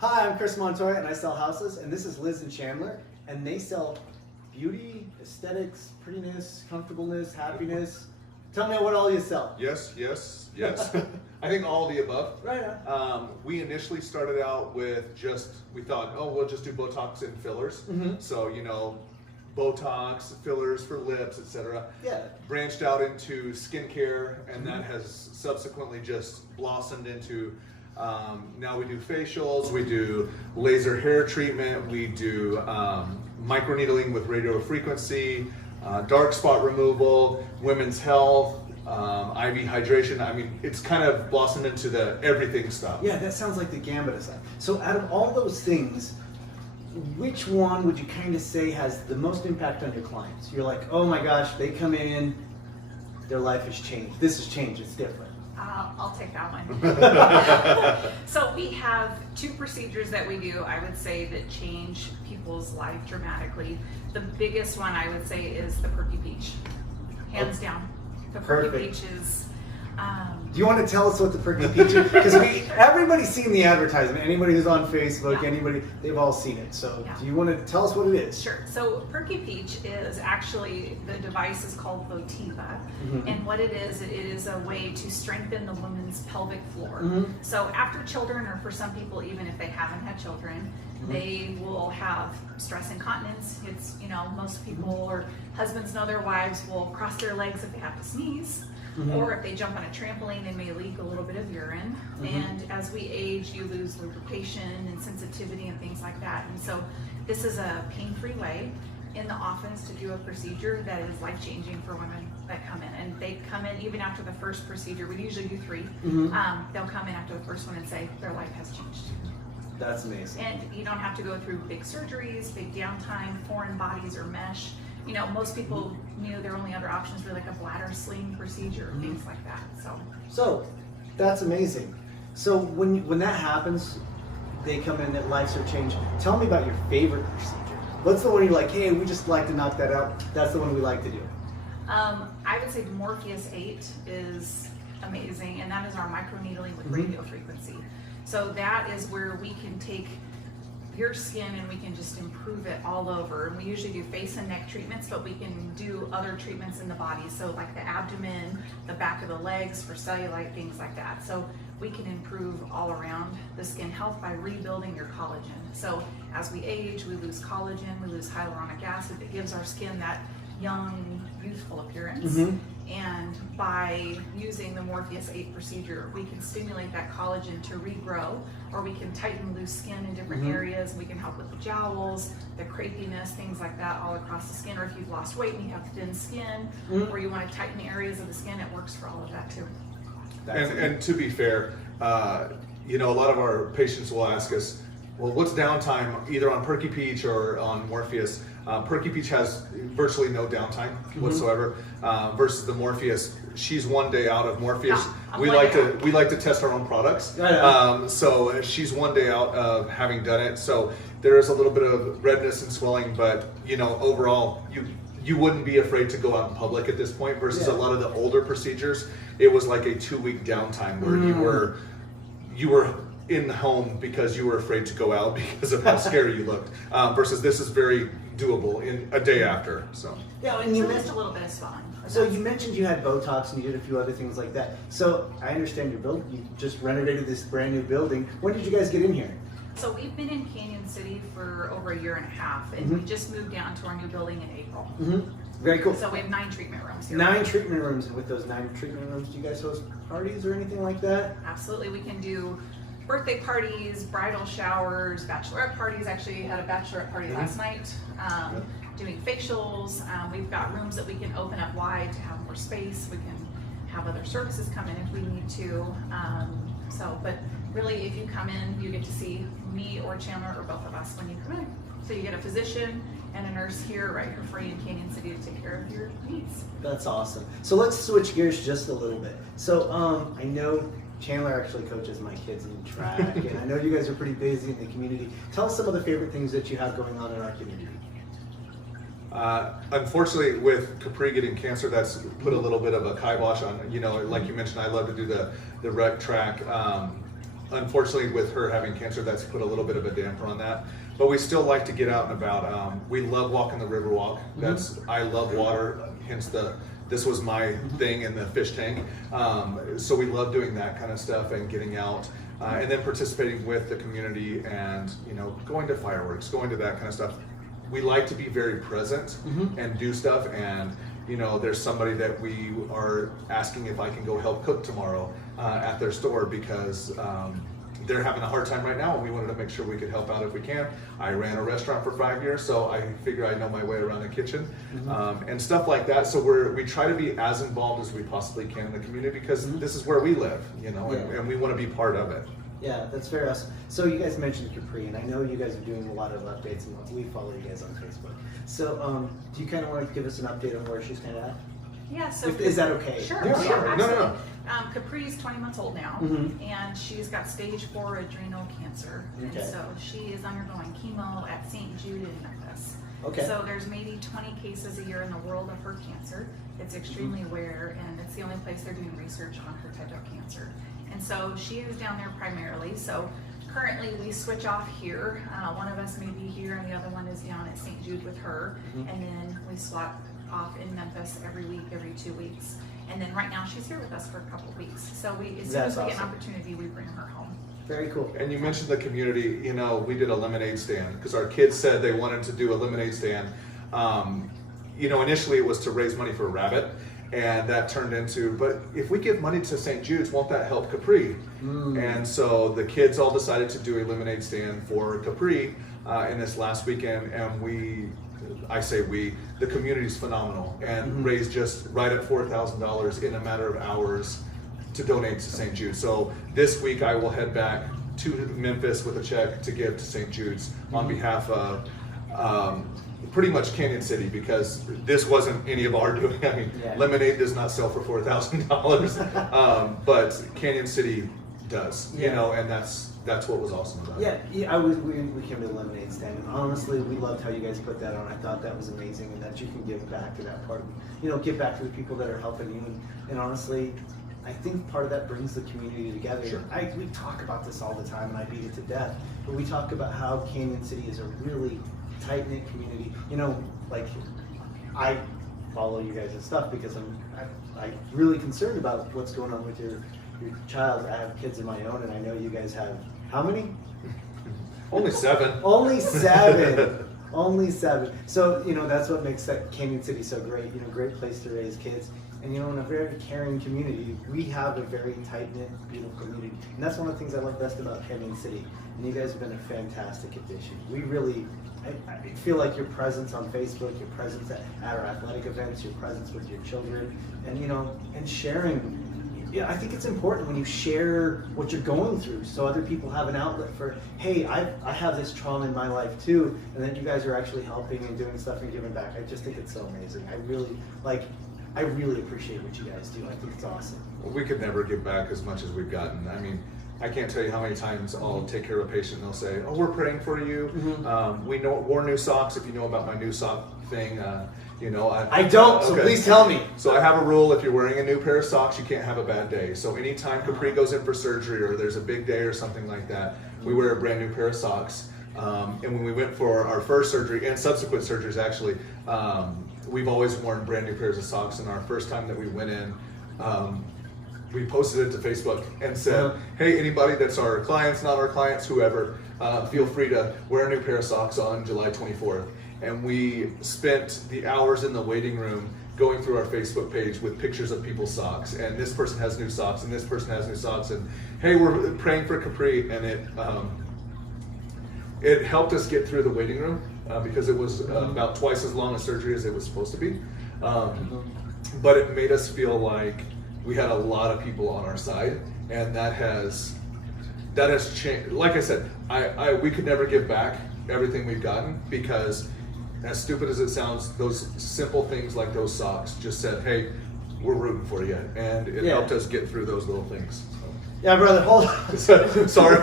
Hi, I'm Chris Montoya and I sell houses, and this is Liz and Chandler, and they sell beauty, aesthetics, prettiness, comfortableness, happiness. Tell me what all you sell. Yes. I think all of the above. Right on. We initially started out with we thought, oh, we'll just do Botox and fillers. So, Botox, fillers for lips, etc. Yeah. Branched out into skincare, and that has subsequently just blossomed into, now we do facials, we do laser hair treatment, we do microneedling with radio frequency, dark spot removal, women's health, IV hydration. I mean, it's kind of blossomed into the everything stuff. Yeah, that sounds like the gambit of stuff. So out of all those things, which one would you kind of say has the most impact on your clients? You're like, oh my gosh, they come in, their life has changed. This has changed, it's different. I'll take that one. So we have 2 procedures that we do, I would say, that change people's life dramatically. The biggest one I would say is the Perky Peach, hands down. The Perky Peach is... Do you want to tell us what the Perky Peach is? Because everybody's seen the advertisement. Anybody who's on Facebook, anybody, they've all seen it. So do you want to tell us what it is? Sure. So Perky Peach is actually, the device is called Votiva. And what it is a way to strengthen the woman's pelvic floor. So after children, or for some people, even if they haven't had children, they will have stress incontinence. It's, most people or husbands know their wives will cross their legs if they have to sneeze. Or if they jump on a trampoline, they may leak a little bit of urine. And as we age, you lose lubrication and sensitivity and things like that. And so this is a pain-free way in the office to do a procedure that is life-changing for women that come in. And they come in even after the first procedure. We usually do 3. They'll come in after the first one and say their life has changed. That's amazing. And you don't have to go through big surgeries, big downtime, foreign bodies, or mesh. Most people, their only other options were like a bladder sling procedure, things like that. So that's amazing. So when that happens, they come in, their lives are changed. Tell me about your favorite procedure. What's the one you're like, hey, we just like to knock that out? That's the one we like to do. I would say Morpheus 8 is amazing, and that is our microneedling with radio frequency. So that is where we can take your skin and we can just improve it all over. And we usually do face and neck treatments, but we can do other treatments in the body. So like the abdomen, the back of the legs for cellulite, things like that. So we can improve all around the skin health by rebuilding your collagen. So as we age, we lose collagen, we lose hyaluronic acid that gives our skin that young, youthful appearance. And by using the Morpheus 8 procedure, we can stimulate that collagen to regrow, or we can tighten loose skin in different areas. We can help with the jowls, the crepiness, things like that all across the skin. Or if you've lost weight and you have thin skin, or you want to tighten areas of the skin, it works for all of that too. And to be fair, a lot of our patients will ask us, well, what's downtime either on Perky Peach or on Morpheus? Perky Peach has virtually no downtime whatsoever, versus the Morpheus. She's 1 day out of Morpheus. We like to test our own products. So she's 1 day out of having done it. So there is a little bit of redness and swelling, but overall you wouldn't be afraid to go out in public at this point. Versus a lot of the older procedures, it was like a 2-week downtime where you were in the home because you were afraid to go out because of how scary you looked. Versus this is very doable in a day after. So and you missed a little bit of swelling. So you mentioned you had Botox and you did a few other things like that. So I understand your build. You just renovated this brand new building. When did you guys get in here? So we've been in Canyon City for over 1.5 years, and we just moved down to our new building in April. Very cool. So we have 9 treatment rooms here. 9 treatment rooms, and with those 9 treatment rooms, do you guys host parties or anything like that? Absolutely, we can do birthday parties, bridal showers, bachelorette parties. Actually, had a bachelorette party last night. Doing facials. We've got rooms that we can open up wide to have more space. We can have other services come in if we need to. But really, if you come in, you get to see me or Chandler or both of us when you come in. So you get a physician and a nurse here right for free in Canyon City to take care of your needs. That's awesome. So let's switch gears just a little bit. So I know Chandler actually coaches my kids in track, and I know you guys are pretty busy in the community. Tell us some of the favorite things that you have going on in our community. Unfortunately, with Capri getting cancer, that's put a little bit of a kibosh on, like you mentioned, I love to do the rec track. unfortunately, with her having cancer, that's put a little bit of a damper on that. But we still like to get out and about. We love walking the river walk. I love water, hence this was my thing in the fish tank. So we love doing that kind of stuff and getting out. And then participating with the community and, going to fireworks, going to that kind of stuff. We like to be very present and do stuff, and there's somebody that we are asking if I can go help cook tomorrow at their store because they're having a hard time right now, and we wanted to make sure we could help out if we can. I ran a restaurant for 5 years, so I figure I know my way around the kitchen and stuff like that. So we try to be as involved as we possibly can in the community because this is where we live, and we want to be part of it. Yeah, that's fair. So you guys mentioned Capri, and I know you guys are doing a lot of updates, and we follow you guys on Facebook. So do you kind of want to give us an update on where she's kind of at? Yeah, so is that okay? Sure. Yeah, sure. Absolutely. No. Capri's 20 months old now, and she's got stage 4 adrenal cancer, and so she is undergoing chemo at St. Jude in Memphis. Okay. So there's maybe 20 cases a year in the world of her cancer. It's extremely rare, and it's the only place they're doing research on her type of cancer. And so she is down there primarily. So currently we switch off here. One of us may be here, and the other one is down at St. Jude with her, and then we swap off in Memphis every week, every 2 weeks. And then right now she's here with us for a couple of weeks. So as soon as we get an opportunity, we bring her home. Very cool. And you mentioned the community. We did a lemonade stand because our kids said they wanted to do a lemonade stand. Initially it was to raise money for a rabbit, and that turned into, but if we give money to St. Jude's, won't that help Capri? And so the kids all decided to do a lemonade stand for Capri in this last weekend, and the community's phenomenal and raised just right at $4,000 in a matter of hours to donate to St. Jude. So this week I will head back to Memphis with a check to give to St. Jude's on behalf of pretty much Canyon City, because this wasn't any of our doing. I mean, lemonade does not sell for $4,000, but Canyon City does, and that's what was awesome about it. Yeah, we came to the lemonade stand, and honestly, we loved how you guys put that on. I thought that was amazing, and that you can give back to that part, give back to the people that are helping you, and honestly, I think part of that brings the community together. Sure. We talk about this all the time, and I beat it to death, but we talk about how Canyon City is a really tight-knit community. I follow you guys and stuff because I'm really concerned about what's going on with your child. I have kids of my own, and I know you guys have how many? Only 7. Only 7. Only 7. So that's what makes that Canyon City so great. Great place to raise kids. And in a very caring community, we have a very tight-knit, beautiful community. And that's one of the things I love best about Canyon City. And you guys have been a fantastic addition. We really, I feel like your presence on Facebook, your presence at our athletic events, your presence with your children, and and sharing. Yeah, I think it's important when you share what you're going through, so other people have an outlet for, hey, I have this trauma in my life too, and then you guys are actually helping and doing stuff and giving back. I just think it's so amazing. I really appreciate what you guys do. I think it's awesome. Well, we could never give back as much as we've gotten. I mean, I can't tell you how many times I'll take care of a patient and they'll say, oh, we're praying for you. We wore new socks. If you know about my new sock thing, I don't, so please tell me. So I have a rule: if you're wearing a new pair of socks, you can't have a bad day. So anytime Capri goes in for surgery or there's a big day or something like that, we wear a brand new pair of socks. And when we went for our first surgery and subsequent surgeries, actually, we've always worn brand new pairs of socks. And our first time that we went in, we posted it to Facebook and said, hey, anybody that's our clients, not our clients, whoever, feel free to wear a new pair of socks on July 24th. And we spent the hours in the waiting room going through our Facebook page with pictures of people's socks. And this person has new socks, and this person has new socks. And hey, we're praying for Capri. And it helped us get through the waiting room because it was about twice as long a surgery as it was supposed to be. But it made us feel like we had a lot of people on our side, and that has changed. Like I said, we could never give back everything we've gotten, because as stupid as it sounds, those simple things like those socks just said, hey, we're rooting for you, and it helped us get through those little things. Yeah, brother, hold on. Sorry.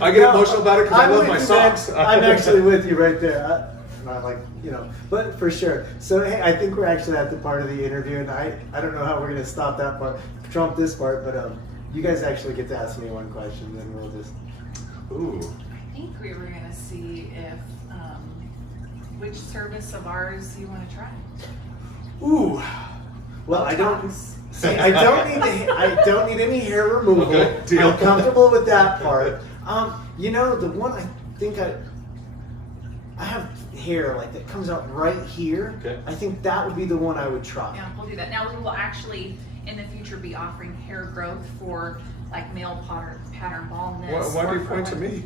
I get emotional about it because I love my socks. I'm actually with you right there. But for sure. So, hey, I think we're actually at the part of the interview, and I don't know how we're going to stop that part, trump this part, but You guys actually get to ask me one question, then we'll just. Ooh. I think we were gonna see if, which service of ours you wanna try. Ooh. Well, I don't. See, I don't need any hair removal. Okay, deal. I'm comfortable with that part. You know, the one I think I have hair like that comes out right here. Okay. I think that would be the one I would try. Yeah, we'll do that. Now, we will actually, in the future, be offering hair growth for like male pattern baldness. Why do or you for, point to like, me?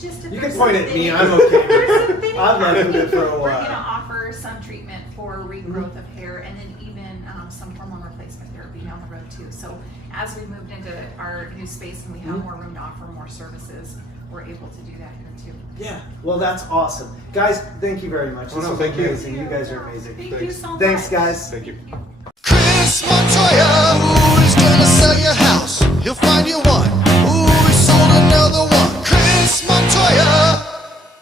Just if You there's can point some at me. thinning- I'm okay. There's some thinning I've lived with it for a We're while. gonna offer some treatment for regrowth of hair, and then even some hormone replacement therapy down the road too. So as we moved into our new space and we have more room to offer more services, we're able to do that here too. Yeah. Well, that's awesome, guys. Thank you very much. Oh, This no, was thank you. amazing. You guys are amazing. Thank you Thanks. so much. Thanks, guys. Thank you. Chris Montoya, ooh, he's gonna sell your house. He'll find you one. Ooh, he sold another one. Chris Montoya.